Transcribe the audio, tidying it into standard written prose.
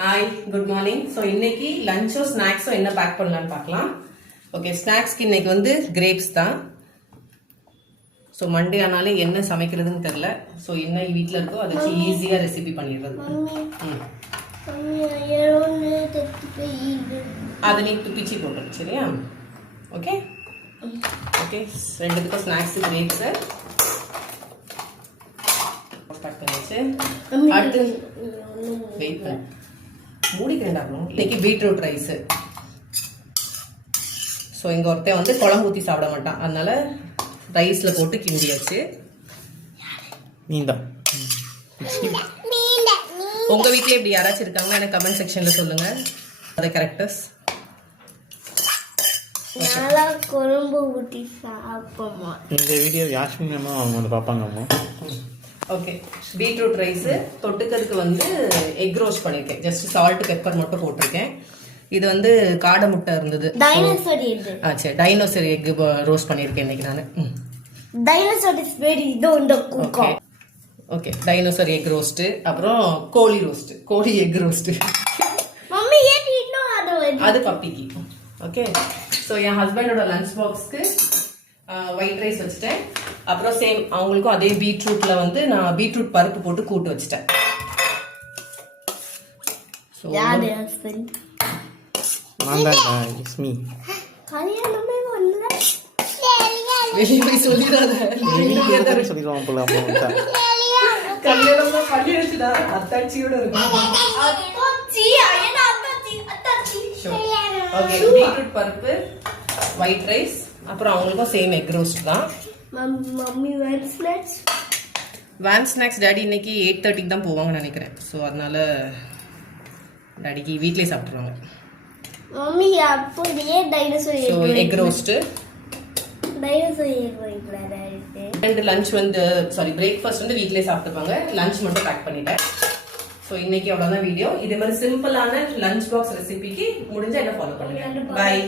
Hi, good morning. So இன்னைக்கு லஞ்சோ ஸ்நாக்ஸோ என்ன back பண்ணலாம்னு பார்க்கலாம். ஓகே, ஸ்நாக்ஸ்க்கு இன்னைக்கு வந்து கிரேப்ஸ் தான். ஸோ மண்டே ஆனாலே என்ன சமைக்கிறதுன்னு தெரியல. ஸோ என்ன வீட்டில் இருக்கோ அதை வச்சு ஈஸியாக ரெசிபி பண்ணிடுறது. அதை நீ பிச்சு போட்டுரு, சரியா? ஓகே ஓகே, ரெண்டுத்துக்கும் ஸ்நாக்ஸ் கிரேப்ஸை கட் பண்ணிச்சு. அடுத்து வெயிட் பண்ண மூடிக்கிறேன்டா. இன்னைக்கு பீட்ரூட் ரைஸு. ஸோ இங்கே ஒருத்தன் வந்து குழம்பு ஊற்றி சாப்பிட மாட்டான், அதனால ரைஸில் போட்டு கிண்டியாச்சு. உங்கள் வீட்டில் இப்படி யாராச்சும் இருக்காங்கன்னா எனக்கு கமெண்ட் செக்ஷனில் சொல்லுங்கள். அதை கரெக்டர்ஸ் குழம்பு ஊற்றி சாப்பிடுமா. இந்த வீடியோ யாஸ்மின் அம்மா அவங்க வந்து பார்ப்பாங்கம்மா. ஓகே, பீட்ரூட் ரைஸு தொட்டுக்கிறதுக்கு வந்து எக் ரோஸ்ட் பண்ணியிருக்கேன். ஜஸ்ட் சால்ட் பெப்பர் மட்டும் போட்டிருக்கேன். இது வந்து காடை முட்டை இருந்தது. சரி, டைனோசர் எக் ரோஸ்ட் பண்ணியிருக்கேன் இன்னைக்கு நான். ஓகே, டைனோசர் எக் ரோஸ்ட்டு, அப்புறம் கோழி ரோஸ்ட்டு, கோழி எக் ரோஸ்ட்டு. அது பப்பிக்கு. ஓகே, ஸோ என் ஹஸ்பண்டோட லஞ்ச் பாக்ஸ்க்கு ஒயிட் ரைஸ் வச்சுட்டேன். அப்புறம் சேம் அவங்களுக்கும் அதே பீட்ரூட்ல வந்து நான் பீட்ரூட் பருப்பு போட்டு கூட்டு வச்சுட்டேன். பீட்ரூட் பருப்பு, ஒயிட் ரைஸ், அப்புறம் அவங்களுக்கும் சேம் எக் ரோஸ்ட் தான். மம்மி வேன் ஸ்நாக்ஸ் டாடி இன்னைக்கு 8:30 தான் போவாங்கன்னு நினைக்கிறேன். ஸோ அதனால டாடிக்கு வீட்லேயே சாப்பிட்ருவாங்க. மம்மி அப்படியே டைனோசர் எக் ரோஸ்ட், ரெண்டு லஞ்ச் வந்து பிரேக்ஃபாஸ்ட் வந்து வீட்லேயே சாப்பிட்டுப்பாங்க. லஞ்ச் மட்டும் பேக் பண்ணிட்டேன். ஸோ இன்னைக்கு அவ்வளோதான் வீடியோ. இதே மாதிரி சிம்பிளான லஞ்ச் பாக்ஸ் ரெசிபிக்கு முடிஞ்சா என்ன ஃபாலோ பண்ணுங்க. பாய்.